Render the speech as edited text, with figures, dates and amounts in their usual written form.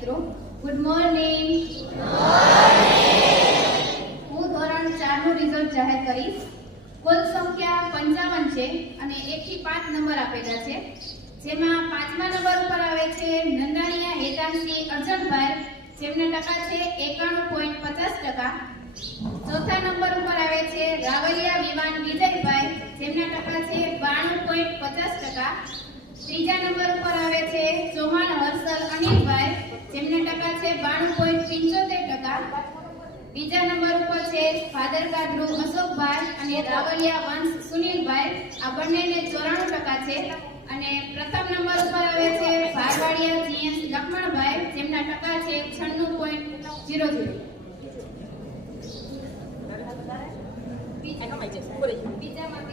Good morning. હું ધોરણ 4 નું રિઝલ્ટ જાહેર કરીશ. કુલ સંખ્યા 55 છે અને 1 થી 5 નંબર આપેલા છે, જેમાં 5મા નંબર ઉપર આવે છે નંદાણીયા હેતાંશી અર્જનભાઈ, જેમના ટકા છે 91.50%. ચોથા નંબર ઉપર આવે છે રાવલિયા વિવાન વિજયભાઈ, જેમના ટકા છે 92.50%. ત્રીજા નંબર ઉપર આવે છે ચૌહાણ હર્ષલ અનિલભાઈ, જેમના ટકા છે 92.75%. બીજા નંબર ઉપર છે ભાદરકા ધ્રુવ અશોકભાઈ અને રાવલિયા વંશ સુનિલભાઈ, આ બંનેને 94% છે. અને પ્રથમ નંબર ઉપર આવે છે ભારવાડિયા જીએસ લક્ષ્મણભાઈ, જેમના ટકા છે 96.00. બીજામાં